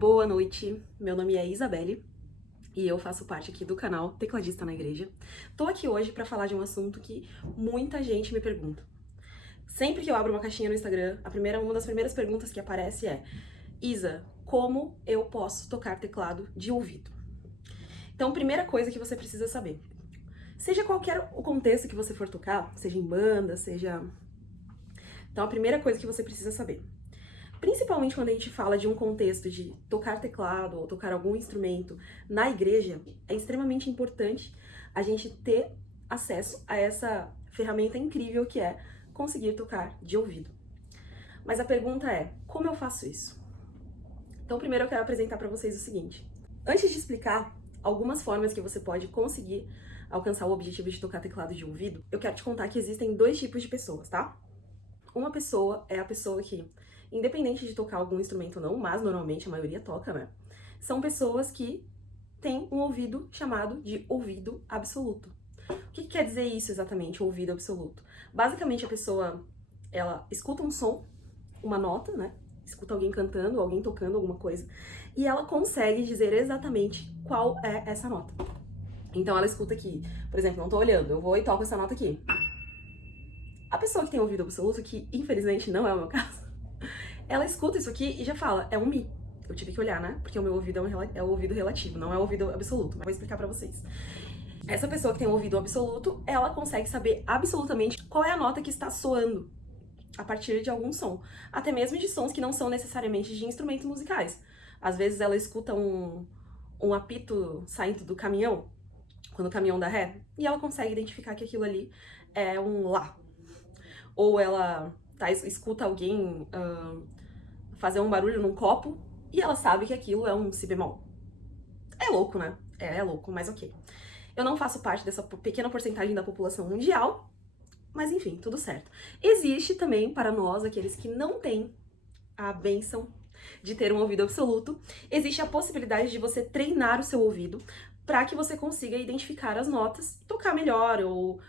boa noite. Meu nome é Isabelle e eu faço parte aqui do canal Tecladista na Igreja. Tô aqui hoje pra falar de um assunto que muita gente me pergunta. Sempre que eu abro uma caixinha no Instagram, uma das primeiras perguntas que aparece é: Isa, como eu posso tocar teclado de ouvido? Então, primeira coisa que você precisa saber, seja qualquer o contexto que você for tocar, seja em banda, seja... Então, a primeira coisa que você precisa saber, principalmente quando a gente fala de um contexto de tocar teclado ou tocar algum instrumento na igreja, é extremamente importante a gente ter acesso a essa ferramenta incrível que é conseguir tocar de ouvido. Mas a pergunta é, como eu faço isso? Então, primeiro eu quero apresentar para vocês o seguinte. Antes de explicar algumas formas que você pode conseguir alcançar o objetivo de tocar teclado de ouvido, eu quero te contar que existem dois tipos de pessoas, tá? Uma pessoa é a pessoa que, independente de tocar algum instrumento ou não, mas normalmente a maioria toca, né? São pessoas que têm um ouvido chamado de ouvido absoluto. O que quer dizer isso exatamente, ouvido absoluto? Basicamente a pessoa, ela escuta um som, uma nota, né? Escuta alguém cantando, alguém tocando alguma coisa, e ela consegue dizer exatamente qual é essa nota. Então ela escuta aqui, por exemplo, não tô olhando, eu vou e toco essa nota aqui. A pessoa que tem ouvido absoluto, que infelizmente não é o meu caso, ela escuta isso aqui e já fala, é um Mi. Eu tive que olhar, né? Porque o meu ouvido é o ouvido relativo, não é o ouvido absoluto. Mas vou explicar pra vocês. Essa pessoa que tem o ouvido absoluto, ela consegue saber absolutamente qual é a nota que está soando a partir de algum som. Até mesmo de sons que não são necessariamente de instrumentos musicais. Às vezes ela escuta um apito saindo do caminhão, quando o caminhão dá ré, e ela consegue identificar que aquilo ali é um Lá. Ou ela escuta alguém fazer um barulho num copo e ela sabe que aquilo é um Si bemol. É louco, né? É louco, mas ok. Eu não faço parte dessa pequena porcentagem da população mundial, mas enfim, tudo certo. Existe também para nós, aqueles que não têm a bênção de ter um ouvido absoluto, existe a possibilidade de você treinar o seu ouvido para que você consiga identificar as notas, tocar melhor, ou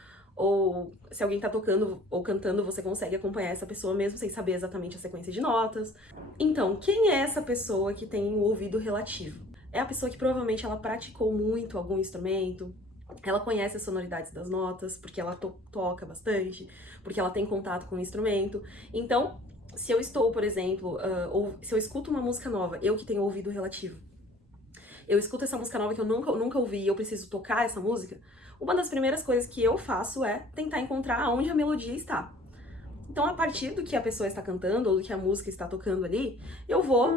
se alguém tá tocando ou cantando, você consegue acompanhar essa pessoa mesmo sem saber exatamente a sequência de notas. Então, quem é essa pessoa que tem um ouvido relativo? É a pessoa que provavelmente ela praticou muito algum instrumento, ela conhece as sonoridades das notas, porque ela toca bastante, porque ela tem contato com o instrumento. Então, se eu estou, por exemplo, ou se eu escuto uma música nova, eu que tenho ouvido relativo, eu escuto essa música nova que eu nunca ouvi e eu preciso tocar essa música, uma das primeiras coisas que eu faço é tentar encontrar onde a melodia está. Então, a partir do que a pessoa está cantando ou do que a música está tocando ali, eu vou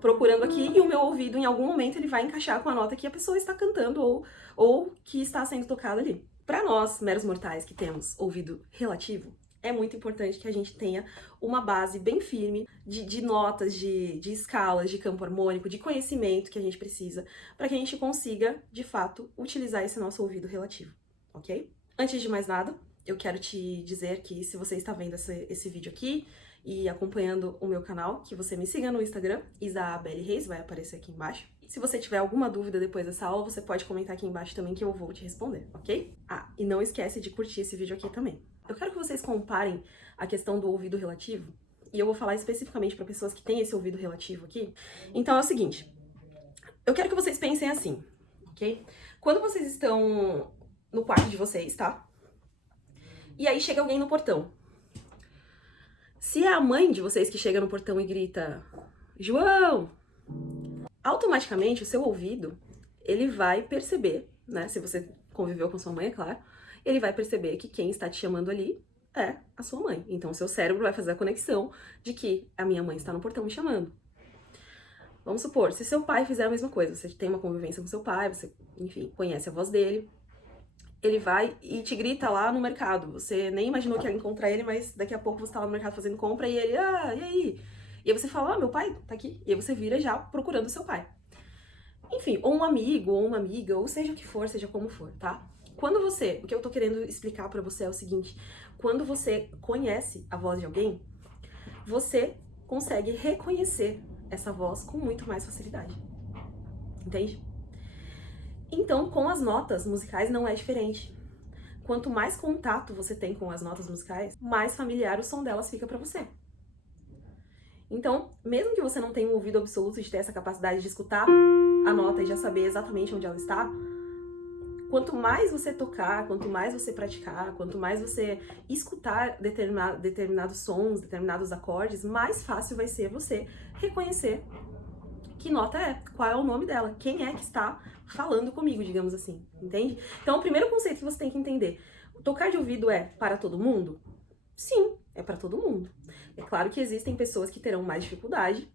procurando aqui e o meu ouvido, em algum momento, ele vai encaixar com a nota que a pessoa está cantando ou que está sendo tocada ali. Para nós, meros mortais que temos ouvido relativo, é muito importante que a gente tenha uma base bem firme de notas, de escalas, de campo harmônico, de conhecimento que a gente precisa para que a gente consiga, de fato, utilizar esse nosso ouvido relativo, ok? Antes de mais nada, eu quero te dizer que se você está vendo esse vídeo aqui e acompanhando o meu canal, que você me siga no Instagram, Isabelle Reis, vai aparecer aqui embaixo. Se você tiver alguma dúvida depois dessa aula, você pode comentar aqui embaixo também que eu vou te responder, ok? Ah, e não esquece de curtir esse vídeo aqui também. Eu quero que vocês comparem a questão do ouvido relativo, e eu vou falar especificamente para pessoas que têm esse ouvido relativo aqui. Então é o seguinte, eu quero que vocês pensem assim, ok? Quando vocês estão no quarto de vocês, tá? E aí chega alguém no portão. Se é a mãe de vocês que chega no portão e grita, João, automaticamente o seu ouvido, ele vai perceber, né? Se você conviveu com sua mãe, é claro, ele vai perceber que quem está te chamando ali é a sua mãe. Então o seu cérebro vai fazer a conexão de que a minha mãe está no portão me chamando. Vamos supor, se seu pai fizer a mesma coisa, você tem uma convivência com seu pai, você, enfim, conhece a voz dele, ele vai e te grita lá no mercado. Você nem imaginou que ia encontrar ele, mas daqui a pouco você tá lá no mercado fazendo compra e ele, e aí? E aí você fala, meu pai tá aqui. E aí você vira já procurando o seu pai. Enfim, ou um amigo, ou uma amiga, ou seja o que for, seja como for, tá? O que eu tô querendo explicar pra você é o seguinte, quando você conhece a voz de alguém, você consegue reconhecer essa voz com muito mais facilidade. Entende? Então, com as notas musicais não é diferente. Quanto mais contato você tem com as notas musicais, mais familiar o som delas fica pra você. Então, mesmo que você não tenha um ouvido absoluto de ter essa capacidade de escutar a nota e já saber exatamente onde ela está, quanto mais você tocar, quanto mais você praticar, quanto mais você escutar determinados sons, determinados acordes, mais fácil vai ser você reconhecer que nota é, qual é o nome dela, quem é que está falando comigo, digamos assim, entende? Então, o primeiro conceito que você tem que entender, tocar de ouvido é para todo mundo? Sim, é para todo mundo. É claro que existem pessoas que terão mais dificuldade,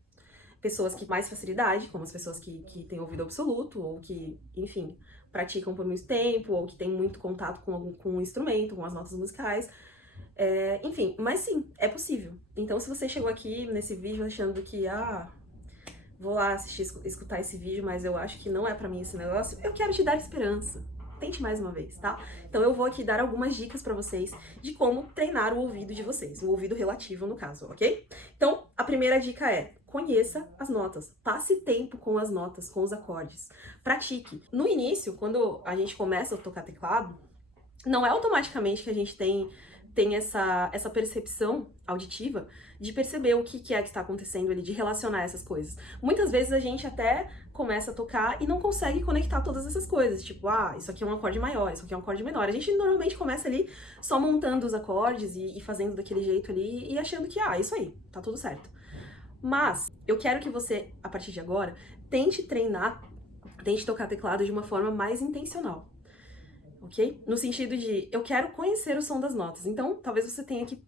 pessoas que mais facilidade, como as pessoas que têm ouvido absoluto, ou que, enfim, praticam por muito tempo, ou que têm muito contato com o instrumento, com as notas musicais. Enfim, mas sim, é possível. Então, se você chegou aqui nesse vídeo achando que, vou lá assistir, escutar esse vídeo, mas eu acho que não é pra mim esse negócio, eu quero te dar esperança. Tente mais uma vez, tá? Então eu vou aqui dar algumas dicas pra vocês de como treinar o ouvido de vocês, o ouvido relativo no caso, ok? Então, a primeira dica é: conheça as notas, passe tempo com as notas, com os acordes, pratique. No início, quando a gente começa a tocar teclado, não é automaticamente que a gente tem essa percepção auditiva de perceber o que é que está acontecendo ali, de relacionar essas coisas. Muitas vezes a gente até começa a tocar e não consegue conectar todas essas coisas, tipo, isso aqui é um acorde maior, isso aqui é um acorde menor. A gente normalmente começa ali só montando os acordes e fazendo daquele jeito ali e achando que, isso aí, tá tudo certo. Mas eu quero que você, a partir de agora, tente tocar teclado de uma forma mais intencional. Ok? No sentido de, eu quero conhecer o som das notas. Então, talvez você tenha que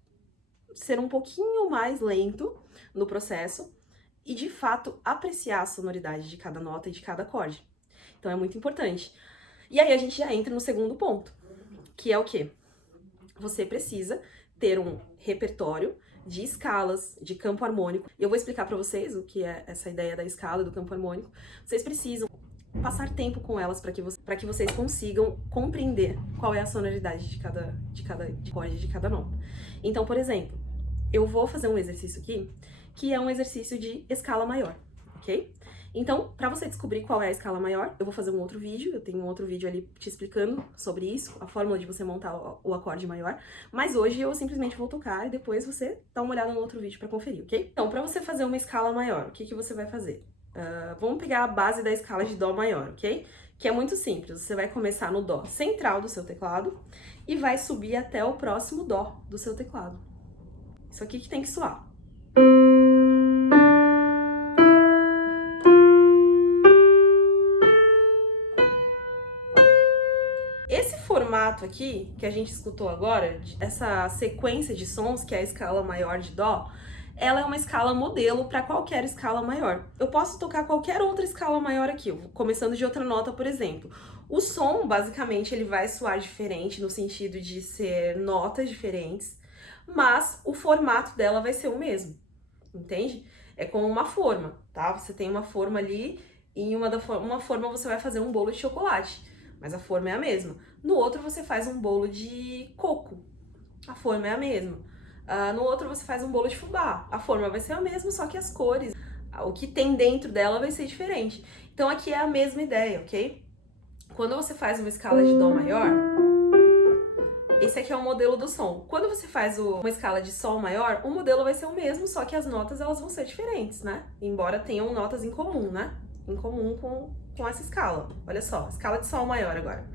ser um pouquinho mais lento no processo e, de fato, apreciar a sonoridade de cada nota e de cada acorde. Então, é muito importante. E aí, a gente já entra no segundo ponto, que é o quê? Você precisa ter um repertório de escalas, de campo harmônico. E eu vou explicar pra vocês o que é essa ideia da escala, do campo harmônico. Vocês precisam passar tempo com elas para que vocês consigam compreender qual é a sonoridade de cada acorde, de cada nota. Então, por exemplo, eu vou fazer um exercício aqui, que é um exercício de escala maior, ok? Então, para você descobrir qual é a escala maior, eu vou fazer um outro vídeo, eu tenho um outro vídeo ali te explicando sobre isso, a fórmula de você montar o acorde maior, mas hoje eu simplesmente vou tocar e depois você dá uma olhada no outro vídeo para conferir, ok? Então, para você fazer uma escala maior, o que você vai fazer? Vamos pegar a base da escala de Dó maior, ok? Que é muito simples, você vai começar no Dó central do seu teclado e vai subir até o próximo Dó do seu teclado. Isso aqui que tem que soar. Esse formato aqui, que a gente escutou agora, essa sequência de sons, que é a escala maior de Dó, ela é uma escala modelo para qualquer escala maior. Eu posso tocar qualquer outra escala maior aqui, começando de outra nota, por exemplo. O som, basicamente, ele vai soar diferente no sentido de ser notas diferentes, mas o formato dela vai ser o mesmo, entende? É como uma forma, tá? Você tem uma forma ali e em uma forma você vai fazer um bolo de chocolate, mas a forma é a mesma. No outro você faz um bolo de coco, a forma é a mesma. No outro você faz um bolo de fubá, a forma vai ser a mesma, só que as cores, o que tem dentro dela vai ser diferente. Então aqui é a mesma ideia, ok? Quando você faz uma escala de Dó maior, esse aqui é o modelo do som. Quando você faz uma escala de Sol maior, o modelo vai ser o mesmo, só que as notas elas vão ser diferentes, né? Embora tenham notas em comum, né? Em comum com essa escala. Olha só, escala de Sol maior agora.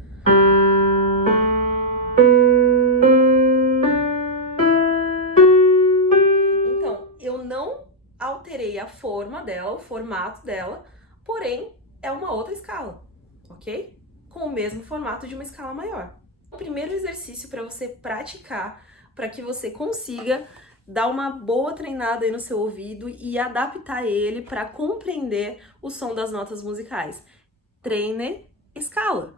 Alterei a forma dela, o formato dela, porém é uma outra escala, ok? Com o mesmo formato de uma escala maior. O primeiro exercício para você praticar, para que você consiga dar uma boa treinada aí no seu ouvido e adaptar ele para compreender o som das notas musicais. Treine escala.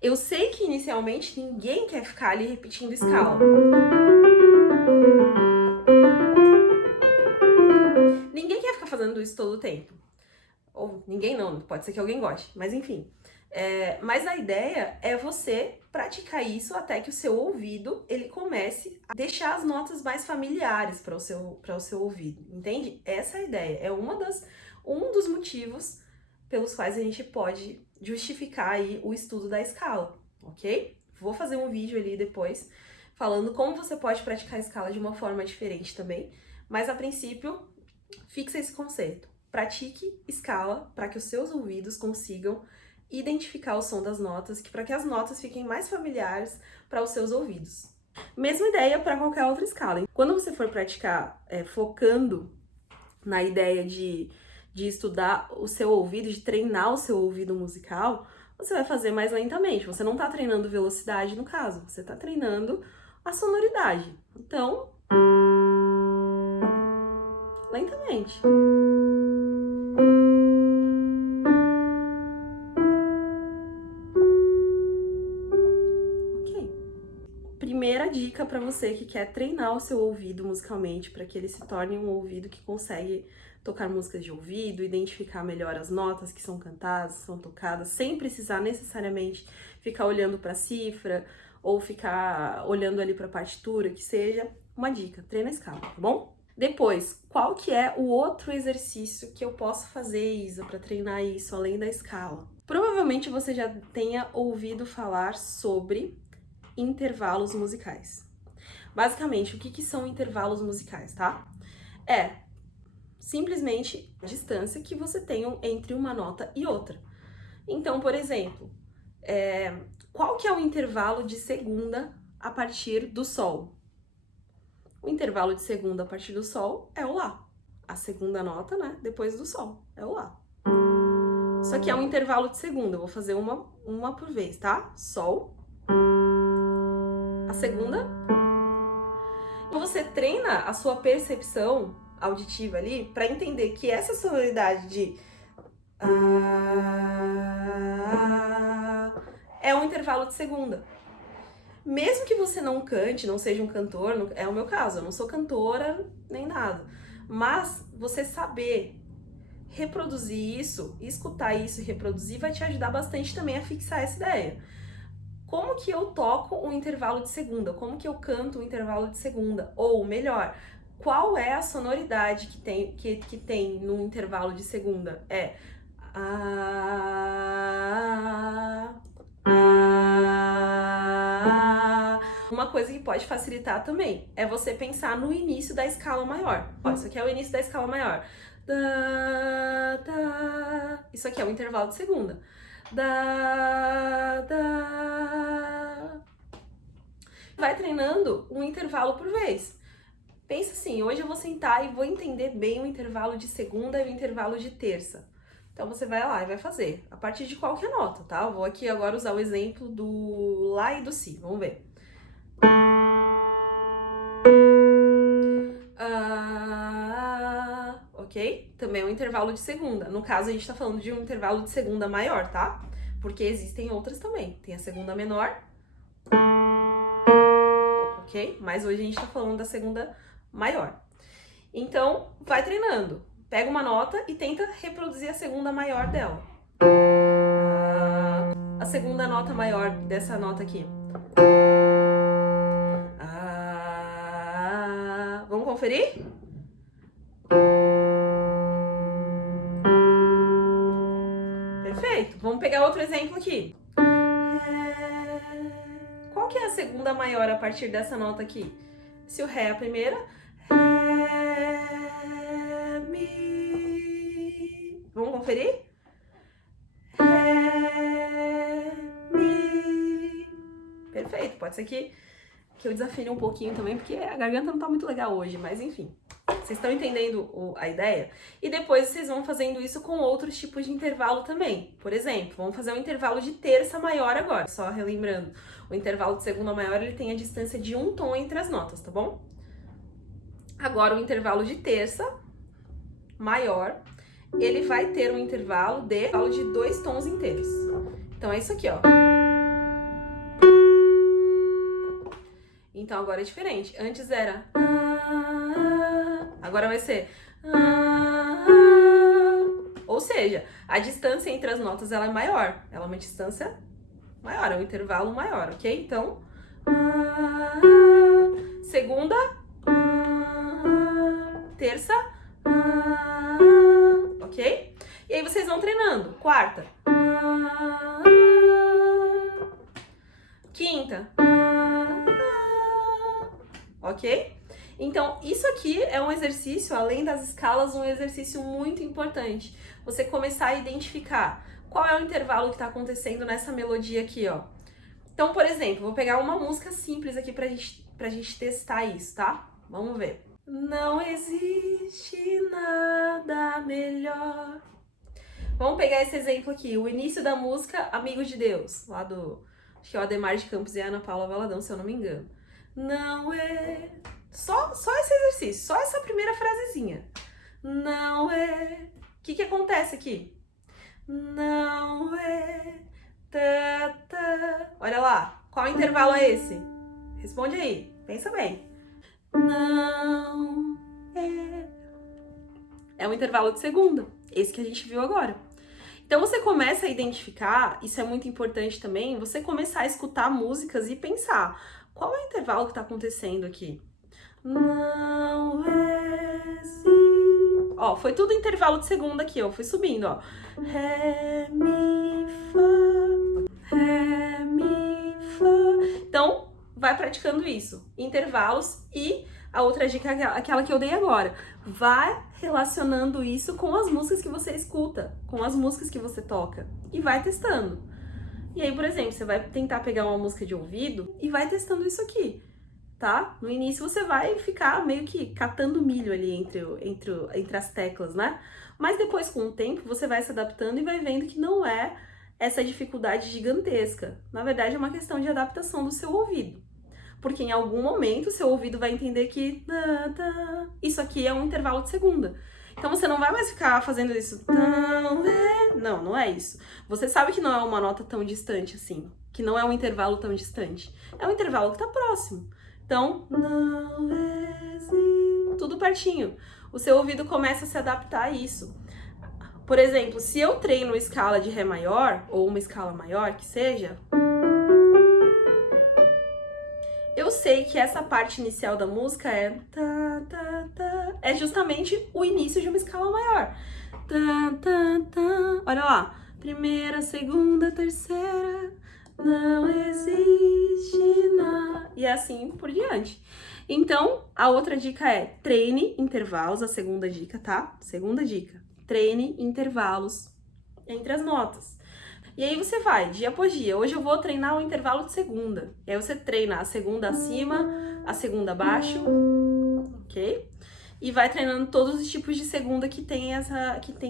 Eu sei que inicialmente ninguém quer ficar ali repetindo escala. Ninguém quer ficar fazendo isso todo o tempo. Ou ninguém não, pode ser que alguém goste, mas enfim. Mas a ideia é você praticar isso até que o seu ouvido ele comece a deixar as notas mais familiares para o seu ouvido, entende? Essa é a ideia, é um dos motivos pelos quais a gente pode justificar aí o estudo da escala, ok? Vou fazer um vídeo ali depois falando como você pode praticar a escala de uma forma diferente também, Mas a princípio, fixa esse conceito. Pratique escala para que os seus ouvidos consigam identificar o som das notas, para que as notas fiquem mais familiares para os seus ouvidos. Mesma ideia para qualquer outra escala. Quando você for praticar focando na ideia de estudar o seu ouvido, de treinar o seu ouvido musical, você vai fazer mais lentamente. Você não está treinando velocidade no caso, você está treinando a sonoridade. Então, lentamente. Ok. Primeira dica para você que quer treinar o seu ouvido musicalmente, para que ele se torne um ouvido que consegue tocar músicas de ouvido, identificar melhor as notas que são cantadas, são tocadas, sem precisar necessariamente ficar olhando para a cifra ou ficar olhando ali para a partitura, que seja. Uma dica, treina a escala, tá bom? Depois, qual que é o outro exercício que eu posso fazer, Isa, para treinar isso, além da escala? Provavelmente você já tenha ouvido falar sobre intervalos musicais. Basicamente, o que são intervalos musicais, tá? É simplesmente a distância que você tem entre uma nota e outra. Então, por exemplo, qual que é o intervalo de segunda a partir do sol? O intervalo de segunda a partir do sol é o lá. A segunda nota, né, depois do sol, é o lá. Isso aqui é um intervalo de segunda, eu vou fazer uma por vez, tá? Sol. A segunda. Então você treina a sua percepção auditiva ali para entender que essa sonoridade de é um intervalo de segunda. Mesmo que você não cante, não seja um cantor, é o meu caso, eu não sou cantora nem nada, mas você saber reproduzir isso, escutar isso e reproduzir vai te ajudar bastante também a fixar essa ideia. Como que eu toco um intervalo de segunda? Como que eu canto um intervalo de segunda? Ou melhor, qual é a sonoridade que tem no intervalo de segunda? É Uma coisa que pode facilitar também é você pensar no início da escala maior. Ó, isso aqui é o início da escala maior. Isso aqui é o intervalo de segunda. Vai treinando um intervalo por vez. Pensa assim, hoje eu vou sentar e vou entender bem o intervalo de segunda e o intervalo de terça. Então você vai lá e vai fazer, a partir de qualquer nota, tá? Eu vou aqui agora usar o exemplo do Lá e do Si, vamos ver. Ok? Também é um intervalo de segunda. No caso, a gente tá falando de um intervalo de segunda maior, tá? Porque existem outras também. Tem a segunda menor. Ok? Mas hoje a gente tá falando da segunda maior. Então, vai treinando. Pega uma nota e tenta reproduzir a segunda maior dela. A segunda nota maior dessa nota aqui. Vamos conferir? Perfeito. Vamos pegar outro exemplo aqui. Qual que é a segunda maior a partir dessa nota aqui? Se o Ré é a primeira, Ré, Mi. Vamos conferir? Ré, Mi. Perfeito. Pode ser que eu desafine um pouquinho também, porque a garganta não tá muito legal hoje, mas enfim. Vocês estão entendendo a ideia? E depois vocês vão fazendo isso com outros tipos de intervalo também. Por exemplo, vamos fazer um intervalo de terça maior agora. Só relembrando, o intervalo de segunda maior, ele tem a distância de um tom entre as notas, tá bom? Agora, o intervalo de terça maior, ele vai ter um intervalo de 2 tons inteiros. Então, é isso aqui, ó. Então, agora é diferente. Antes era... Agora vai ser... Ou seja, a distância entre as notas ela é maior. Ela é uma distância maior, é um intervalo maior, ok? Então... Segunda... Terça... Ok? E aí vocês vão treinando. Quarta... Quinta... Ok? Então, isso aqui é um exercício, além das escalas, um exercício muito importante. Você começar a identificar qual é o intervalo que está acontecendo nessa melodia aqui, ó. Então, por exemplo, vou pegar uma música simples aqui pra gente testar isso, tá? Vamos ver. Não existe nada melhor. Vamos pegar esse exemplo aqui, o início da música Amigo de Deus, lá do, acho que é o Ademar de Campos e a Ana Paula Valadão, se eu não me engano. Não é... Só esse exercício, só essa primeira frasezinha. Não é... O que acontece aqui? Não é... Tá, tá. Olha lá, qual intervalo é esse? Responde aí, pensa bem. Não é... É um intervalo de segunda, esse que a gente viu agora. Então você começa a identificar, isso é muito importante também, você começar a escutar músicas e pensar, qual é o intervalo que tá acontecendo aqui? Não é si. Ó, foi tudo intervalo de segunda aqui, ó, foi subindo, ó. Ré, mi, fá, ré, mi, fá. Então, vai praticando isso, intervalos, e a outra dica é aquela que eu dei agora. Vai relacionando isso com as músicas que você escuta, com as músicas que você toca, e vai testando. E aí, por exemplo, você vai tentar pegar uma música de ouvido e vai testando isso aqui, tá? No início você vai ficar meio que catando milho ali entre as teclas, né? Mas depois, com o tempo, você vai se adaptando e vai vendo que não é essa dificuldade gigantesca. Na verdade, é uma questão de adaptação do seu ouvido. Porque em algum momento seu ouvido vai entender que isso aqui é um intervalo de segunda. Então você não vai mais ficar fazendo isso. Não, não é isso. Você sabe que não é uma nota tão distante assim, que não é um intervalo tão distante. É um intervalo que tá próximo. Então, não existe. Tudo pertinho. O seu ouvido começa a se adaptar a isso. Por exemplo, se eu treino escala de Ré maior, ou uma escala maior que seja, eu sei que essa parte inicial da música é tá, tá, tá, é justamente o início de uma escala maior. Tá, tá, tá. Olha lá. Primeira, segunda, terceira, não existe nada. E assim por diante. Então, a outra dica é treine intervalos, a segunda dica, tá? Segunda dica. Treine intervalos entre as notas. E aí você vai, dia após dia. Hoje eu vou treinar o intervalo de segunda. E aí você treina a segunda acima, a segunda abaixo, ok? E vai treinando todos os tipos de segunda que tem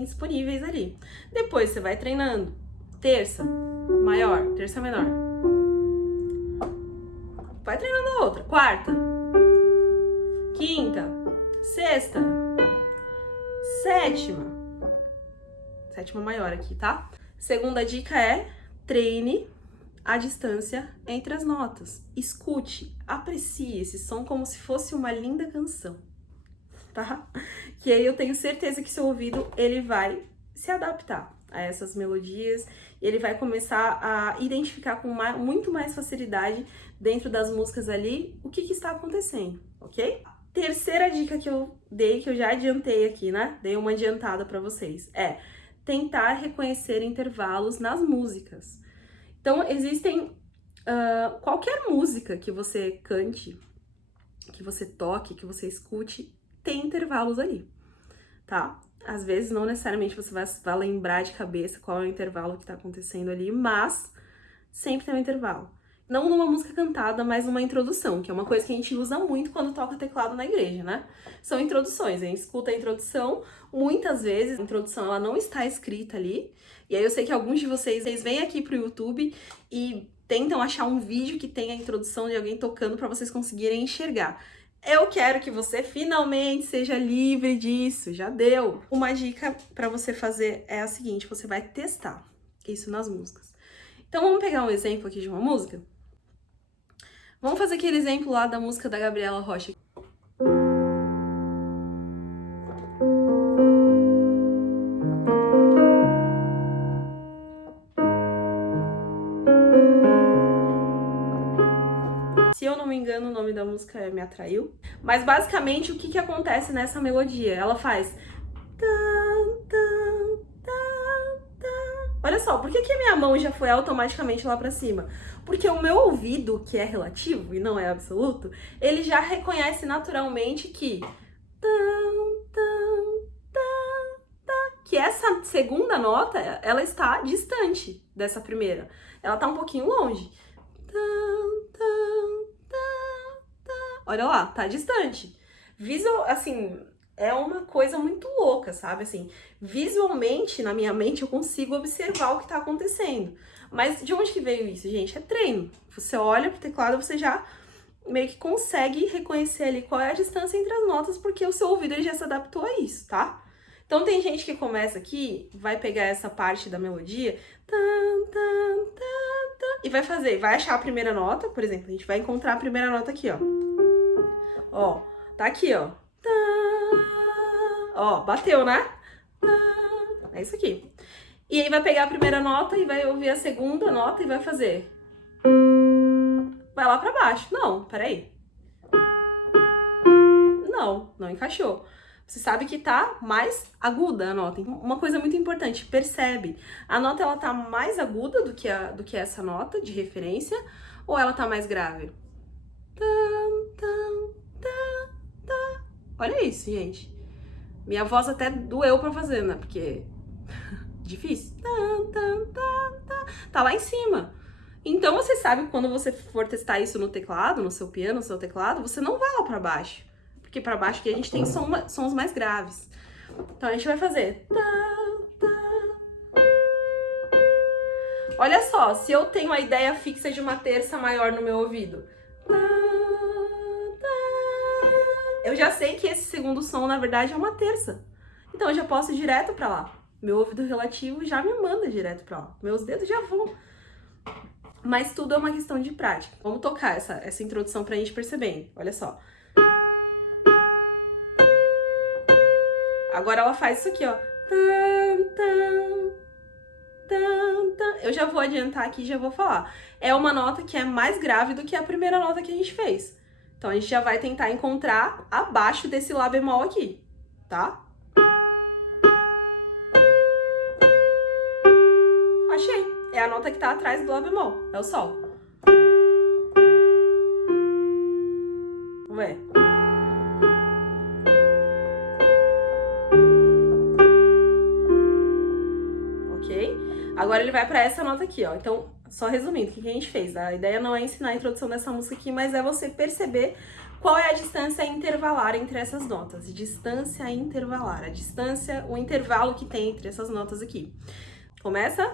disponíveis ali. Depois você vai treinando terça maior, terça menor. Vai treinando a outra. Quarta, quinta, sexta, sétima. Sétima maior aqui, tá? Segunda dica é treine a distância entre as notas. Escute, aprecie esse som como se fosse uma linda canção, tá? Que aí eu tenho certeza que seu ouvido ele vai se adaptar a essas melodias e ele vai começar a identificar com muito mais facilidade dentro das músicas ali o que está acontecendo, ok? Terceira dica que eu dei, que eu já adiantei aqui, né? Dei uma adiantada para vocês, é tentar reconhecer intervalos nas músicas. Então, existem qualquer música que você cante, que você toque, que você escute, tem intervalos ali, tá? Às vezes, não necessariamente você vai lembrar de cabeça qual é o intervalo que tá acontecendo ali, mas sempre tem um intervalo. Não numa música cantada, mas numa introdução, que é uma coisa que a gente usa muito quando toca teclado na igreja, né? São introduções, a gente escuta a introdução, muitas vezes a introdução ela não está escrita ali, e aí eu sei que alguns de vocês vêm aqui pro YouTube e tentam achar um vídeo que tenha a introdução de alguém tocando para vocês conseguirem enxergar. Eu quero que você finalmente seja livre disso, já deu! Uma dica para você fazer é a seguinte, você vai testar isso nas músicas. Então vamos pegar um exemplo aqui de uma música? Vamos fazer aquele exemplo lá da música da Gabriela Rocha. Se eu não me engano, o nome da música é Me Atraiu. Mas basicamente, o que acontece nessa melodia? Ela faz... Olha só, por que a minha mão já foi automaticamente lá pra cima? Porque o meu ouvido, que é relativo e não é absoluto, ele já reconhece naturalmente que que essa segunda nota, ela está distante dessa primeira. Ela tá um pouquinho longe. Olha lá, tá distante. Visual, assim, é uma coisa muito louca, sabe? Assim, visualmente, na minha mente, eu consigo observar o que tá acontecendo. Mas de onde que veio isso, gente? É treino. Você olha pro teclado, você já meio que consegue reconhecer ali qual é a distância entre as notas, porque o seu ouvido ele já se adaptou a isso, tá? Então tem gente que começa aqui, vai pegar essa parte da melodia, e vai fazer, vai achar a primeira nota, por exemplo, a gente vai encontrar a primeira nota aqui, ó. Ó, tá aqui, ó. Ó, bateu, né? É isso aqui. E aí vai pegar a primeira nota e vai ouvir a segunda nota e vai fazer. Vai lá pra baixo. Não, peraí. Não encaixou. Você sabe que tá mais aguda a nota. Uma coisa muito importante, percebe. A nota, ela tá mais aguda do que essa nota de referência ou ela tá mais grave? Olha isso, gente. Minha voz até doeu pra fazer, né? Porque... difícil. Tá lá em cima. Então, você sabe que quando você for testar isso no teclado, no seu piano, no seu teclado, você não vai lá pra baixo. Porque pra baixo aqui a gente tem sons mais graves. Então, a gente vai fazer... Olha só, se eu tenho a ideia fixa de uma terça maior no meu ouvido, eu já sei que esse segundo som, na verdade, é uma terça. Então, eu já posso ir direto pra lá. Meu ouvido relativo já me manda direto pra lá. Meus dedos já vão. Mas tudo é uma questão de prática. Vamos tocar essa introdução pra gente perceber. Olha só. Agora ela faz isso aqui, ó. Eu já vou adiantar aqui e já vou falar. É uma nota que é mais grave do que a primeira nota que a gente fez. Então, a gente já vai tentar encontrar abaixo desse Lá bemol aqui, tá? Achei. É a nota que tá atrás do Lá bemol. É o Sol. Vamos ver. Ok? Agora ele vai pra essa nota aqui, ó. Então, só resumindo, o que a gente fez? A ideia não é ensinar a introdução dessa música aqui, mas é você perceber qual é a distância intervalar entre essas notas. Distância intervalar. A distância, o intervalo que tem entre essas notas aqui. Começa.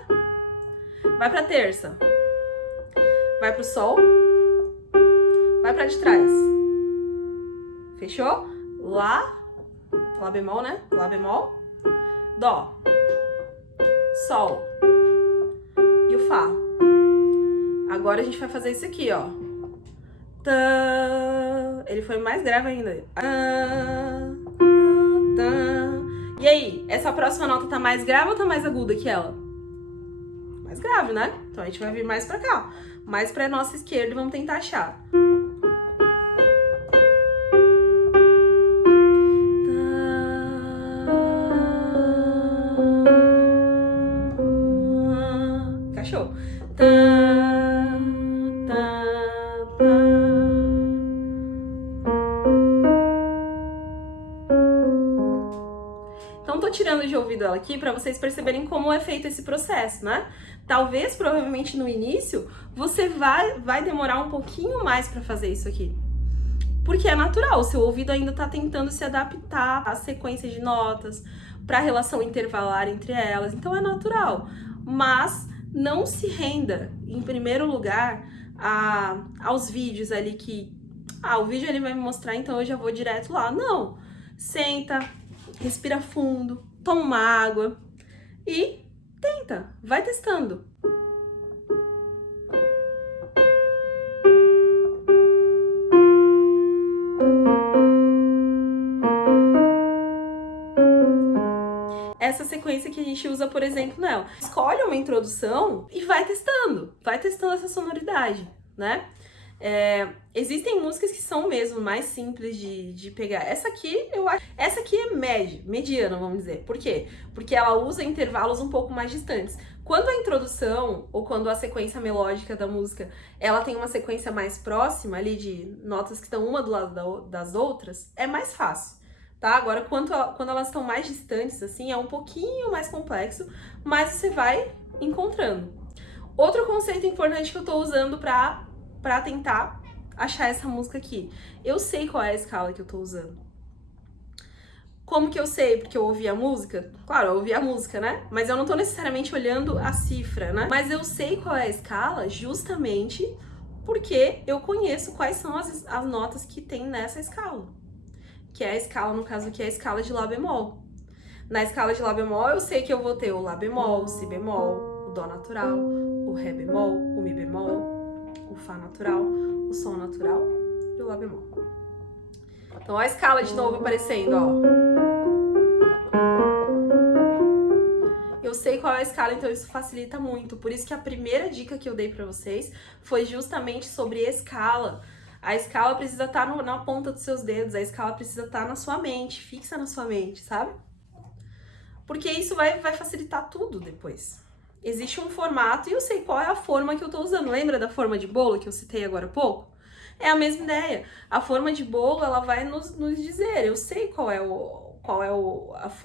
Vai pra terça. Vai pro Sol. Vai pra de trás. Fechou? Lá. Lá bemol, né? Lá bemol. Dó. Sol. E o Fá. Agora a gente vai fazer isso aqui, ó. Tá. Ele foi mais grave ainda. E aí, essa próxima nota tá mais grave ou tá mais aguda que ela? Mais grave, né? Então a gente vai vir mais pra cá. Mais pra nossa esquerda e vamos tentar achar. Encaixou. Então, tô tirando de ouvido ela aqui pra vocês perceberem como é feito esse processo, né? Talvez, provavelmente no início, você vai demorar um pouquinho mais pra fazer isso aqui. Porque é natural, o seu ouvido ainda tá tentando se adaptar à sequência de notas, pra relação intervalar entre elas, então é natural. Mas não se renda, em primeiro lugar, aos vídeos ali que... o vídeo ele vai me mostrar, então eu já vou direto lá. Não! Senta, respira fundo, toma uma água e tenta, vai testando. Essa sequência que a gente usa, por exemplo, nela. Escolhe uma introdução e vai testando essa sonoridade, né? Existem músicas que são mesmo mais simples de pegar. Essa aqui, eu acho, essa aqui é mediana, vamos dizer. Por quê? Porque ela usa intervalos um pouco mais distantes. Quando a introdução, ou quando a sequência melódica da música, ela tem uma sequência mais próxima ali de notas que estão uma do lado das outras, é mais fácil, tá? Agora, quando elas estão mais distantes, assim, é um pouquinho mais complexo, mas você vai encontrando. Outro conceito importante que eu tô usando pra tentar achar essa música aqui. Eu sei qual é a escala que eu tô usando. Como que eu sei? Porque eu ouvi a música? Claro, eu ouvi a música, né? Mas eu não tô necessariamente olhando a cifra, né? Mas eu sei qual é a escala justamente porque eu conheço quais são as notas que tem nessa escala. Que é a escala, no caso aqui, é a escala de Lá bemol. Na escala de Lá bemol, eu sei que eu vou ter o Lá bemol, o Si bemol, o Dó natural, o Ré bemol, o Mi bemol, o Fá natural, o Sol natural e o Lá bemol. Então, a escala de novo aparecendo, ó. Eu sei qual é a escala, então isso facilita muito. Por isso que a primeira dica que eu dei pra vocês foi justamente sobre escala. A escala precisa estar na ponta dos seus dedos, a escala precisa estar na sua mente, fixa na sua mente, sabe? Porque isso vai facilitar tudo depois. Existe um formato e eu sei qual é a forma que eu tô usando. Lembra da forma de bolo que eu citei agora há pouco? É a mesma ideia. A forma de bolo, ela vai nos dizer, eu sei qual é o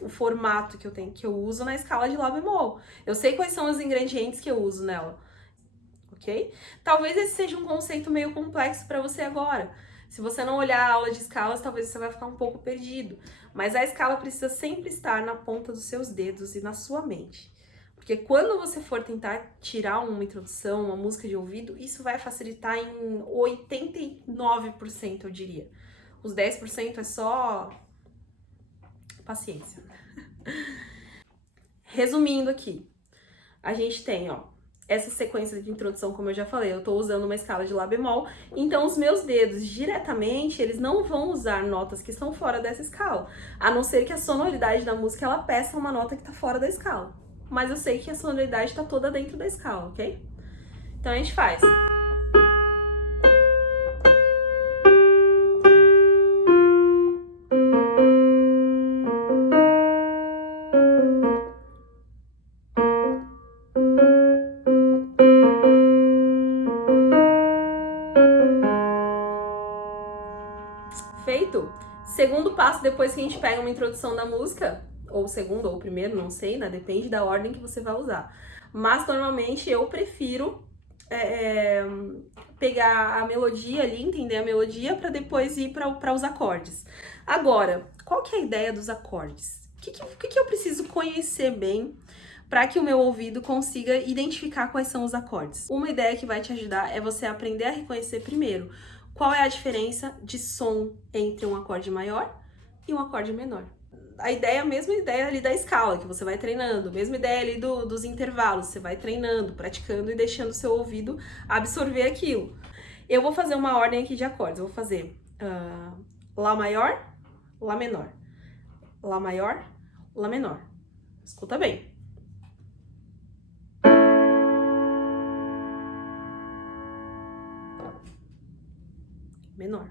formato que eu uso na escala de Lá bemol. Eu sei quais são os ingredientes que eu uso nela, ok? Talvez esse seja um conceito meio complexo para você agora. Se você não olhar a aula de escalas, talvez você vai ficar um pouco perdido. Mas a escala precisa sempre estar na ponta dos seus dedos e na sua mente. Porque quando você for tentar tirar uma introdução, uma música de ouvido, isso vai facilitar em 89%, eu diria. Os 10% é só paciência. Resumindo aqui, a gente tem, ó, essa sequência de introdução, como eu já falei, eu tô usando uma escala de Lá bemol, então os meus dedos, diretamente, eles não vão usar notas que estão fora dessa escala, a não ser que a sonoridade da música, ela peça uma nota que tá fora da escala. Mas eu sei que a sonoridade tá toda dentro da escala, ok? Então a gente faz. Feito? Segundo passo, depois que a gente pega uma introdução da música, ou o segundo ou o primeiro, não sei, né? Depende da ordem que você vai usar. Mas normalmente eu prefiro pegar a melodia ali, entender a melodia, para depois ir para os acordes. Agora, qual que é a ideia dos acordes? O que eu preciso conhecer bem para que o meu ouvido consiga identificar quais são os acordes? Uma ideia que vai te ajudar é você aprender a reconhecer primeiro qual é a diferença de som entre um acorde maior e um acorde menor. A ideia, a mesma ideia ali da escala, que você vai treinando, a mesma ideia ali dos intervalos, você vai treinando, praticando e deixando o seu ouvido absorver aquilo. Eu vou fazer uma ordem aqui de acordes, eu vou fazer Lá maior, Lá menor, Lá maior, Lá menor. Escuta bem. Menor.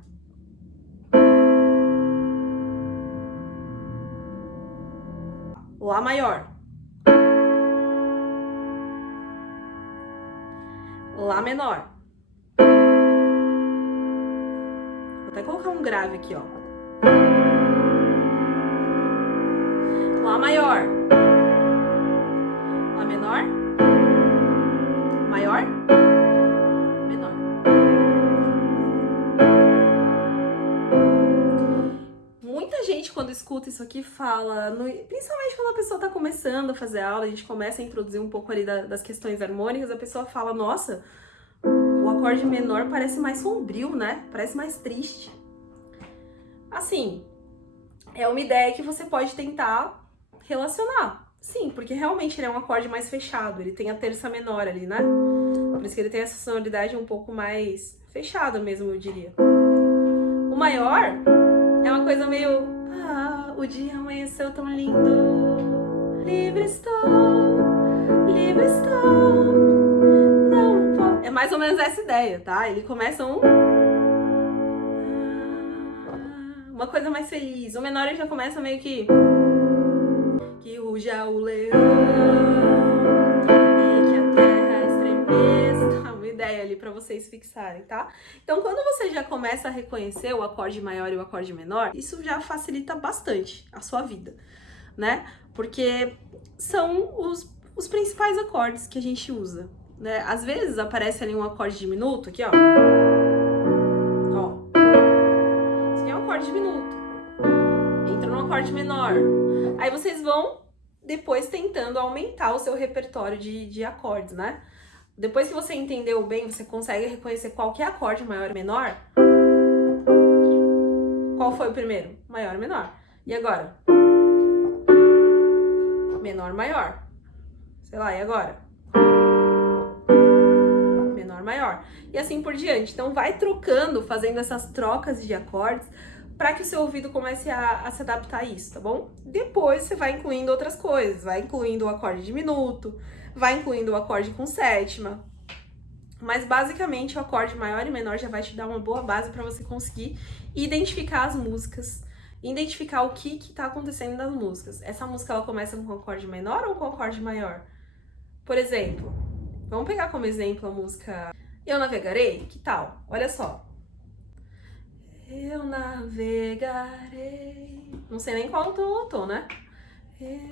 Lá maior. Lá menor. Vou até colocar um grave aqui, ó. Lá maior. Lá menor. Maior. Menor. Muita gente, quando escuta isso aqui, fala, principalmente quando a pessoa tá começando a fazer aula, a gente começa a introduzir um pouco ali das questões harmônicas, a pessoa fala, nossa, o acorde menor parece mais sombrio, né? Parece mais triste. Assim, é uma ideia que você pode tentar relacionar. Sim, porque realmente ele é um acorde mais fechado, ele tem a terça menor ali, né? Por isso que ele tem essa sonoridade um pouco mais fechada mesmo, eu diria. O maior é uma coisa meio... Ah, o dia amanheceu tão lindo. Livre estou, não vou... É mais ou menos essa ideia, tá? Ele começa uma coisa mais feliz. O menor ele já começa meio que ruja o leão ideia ali pra vocês fixarem, tá? Então, quando você já começa a reconhecer o acorde maior e o acorde menor, isso já facilita bastante a sua vida, né? Porque são os principais acordes que a gente usa, né? Às vezes aparece ali um acorde diminuto, aqui, ó. Ó. Esse aqui é um acorde diminuto. Entra num acorde menor. Aí vocês vão depois tentando aumentar o seu repertório de acordes, né? Depois que você entendeu bem, você consegue reconhecer qual que é acorde maior e menor. Qual foi o primeiro? Maior e menor. E agora? Menor, maior. Sei lá, e agora? Menor, maior. E assim por diante. Então vai trocando, fazendo essas trocas de acordes para que o seu ouvido comece a se adaptar a isso, tá bom? Depois você vai incluindo outras coisas, vai incluindo o acorde diminuto, vai incluindo o acorde com sétima. Mas basicamente o acorde maior e menor já vai te dar uma boa base para você conseguir identificar as músicas, identificar o que tá acontecendo nas músicas. Essa música ela começa com um acorde menor ou com um acorde maior? Por exemplo, vamos pegar como exemplo a música Eu Navegarei? Que tal? Olha só. Eu navegarei. Não sei nem qual tom eu tô, né? Eu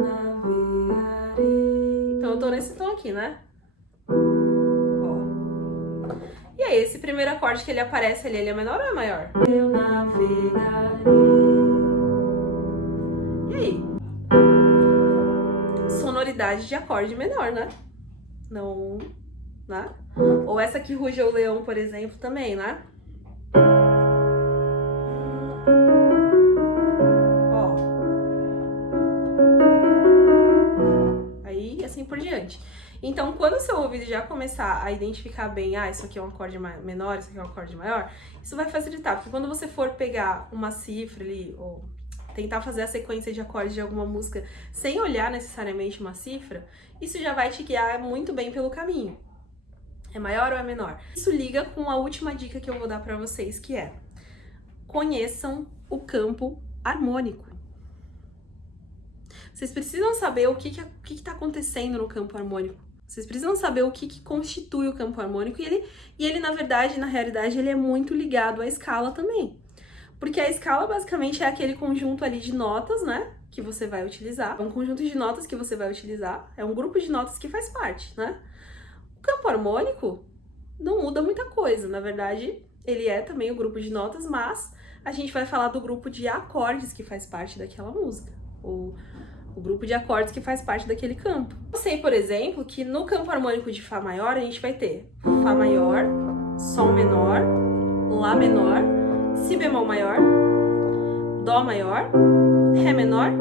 navegarei. Então eu tô nesse tom aqui, né? Ó. E aí, esse primeiro acorde que ele aparece ali, ele é menor ou é maior? Eu navegarei. E aí? Sonoridade de acorde menor, né? Não, né? Ou essa que ruge o leão, por exemplo, também, né? Ó. Aí, assim por diante. Então, quando o seu ouvido já começar a identificar bem, isso aqui é um acorde menor, isso aqui é um acorde maior, isso vai facilitar, porque quando você for pegar uma cifra ali, ou tentar fazer a sequência de acordes de alguma música sem olhar necessariamente uma cifra, isso já vai te guiar muito bem pelo caminho. É maior ou é menor? Isso liga com a última dica que eu vou dar pra vocês, que é: conheçam o campo harmônico. Vocês precisam saber o que tá acontecendo no campo harmônico. Vocês precisam saber o que constitui o campo harmônico e ele, na verdade, na realidade, ele é muito ligado à escala também. Porque a escala, basicamente, é aquele conjunto ali de notas, né, que você vai utilizar. É um conjunto de notas que você vai utilizar, é um grupo de notas que faz parte, né? O campo harmônico não muda muita coisa, na verdade, ele é também o grupo de notas, mas a gente vai falar do grupo de acordes que faz parte daquela música, ou o grupo de acordes que faz parte daquele campo. Eu sei, por exemplo, que no campo harmônico de Fá maior, a gente vai ter Fá maior, Sol menor, Lá menor, Si bemol maior, Dó maior, Ré menor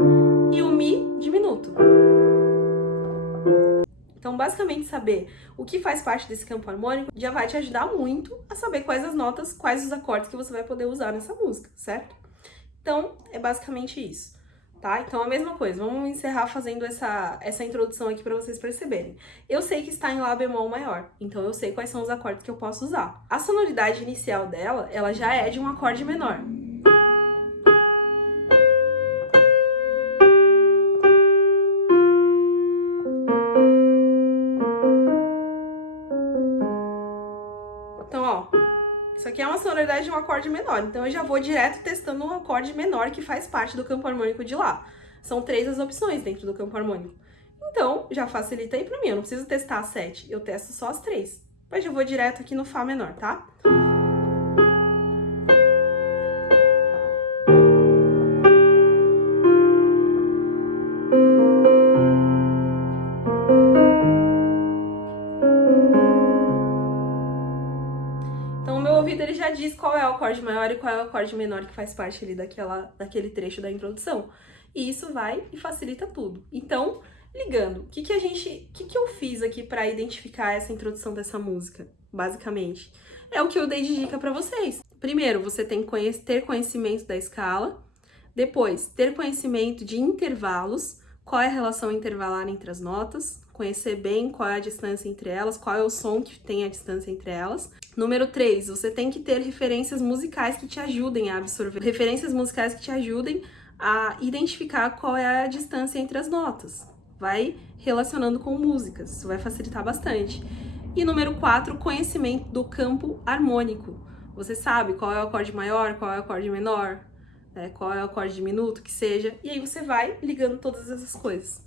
e o Mi diminuto. Então, basicamente, saber o que faz parte desse campo harmônico já vai te ajudar muito a saber quais as notas, quais os acordes que você vai poder usar nessa música, certo? Então, é basicamente isso. Tá? Então, a mesma coisa, vamos encerrar fazendo essa introdução aqui para vocês perceberem. Eu sei que está em Lá bemol maior, então eu sei quais são os acordes que eu posso usar. A sonoridade inicial dela, ela já é de um acorde menor. Então, ó, isso aqui é uma sonoridade de um acorde menor, então eu já vou direto testando um acorde menor que faz parte do campo harmônico de Lá. São 3 as opções dentro do campo harmônico. Então, já facilita aí pra mim, eu não preciso testar as 7, eu testo só as 3. Mas já vou direto aqui no Fá menor, tá? Então, o meu ouvido ele já diz qual é o acorde maior e qual é o acorde menor que faz parte ali daquele trecho da introdução. E isso vai e facilita tudo. Então, ligando, o que eu fiz aqui para identificar essa introdução dessa música, basicamente? É o que eu dei de dica para vocês. Primeiro, você tem que ter conhecimento da escala. Depois, ter conhecimento de intervalos, qual é a relação intervalar entre as notas, conhecer bem qual é a distância entre elas, qual é o som que tem a distância entre elas. Número 3, você tem que ter referências musicais que te ajudem a absorver, referências musicais que te ajudem a identificar qual é a distância entre as notas. Vai relacionando com músicas, isso vai facilitar bastante. E número 4, conhecimento do campo harmônico. Você sabe qual é o acorde maior, qual é o acorde menor, qual é o acorde diminuto, que seja, e aí você vai ligando todas essas coisas.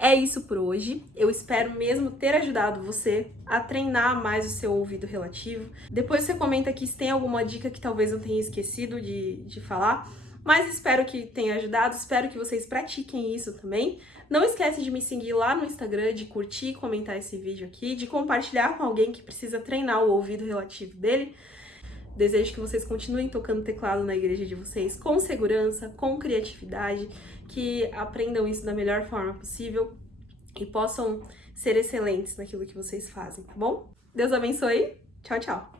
É isso por hoje. Eu espero mesmo ter ajudado você a treinar mais o seu ouvido relativo. Depois você comenta aqui se tem alguma dica que talvez eu tenha esquecido de falar. Mas espero que tenha ajudado, espero que vocês pratiquem isso também. Não esquece de me seguir lá no Instagram, de curtir e comentar esse vídeo aqui, de compartilhar com alguém que precisa treinar o ouvido relativo dele. Desejo que vocês continuem tocando teclado na igreja de vocês com segurança, com criatividade, que aprendam isso da melhor forma possível e possam ser excelentes naquilo que vocês fazem, tá bom? Deus abençoe. Tchau, tchau.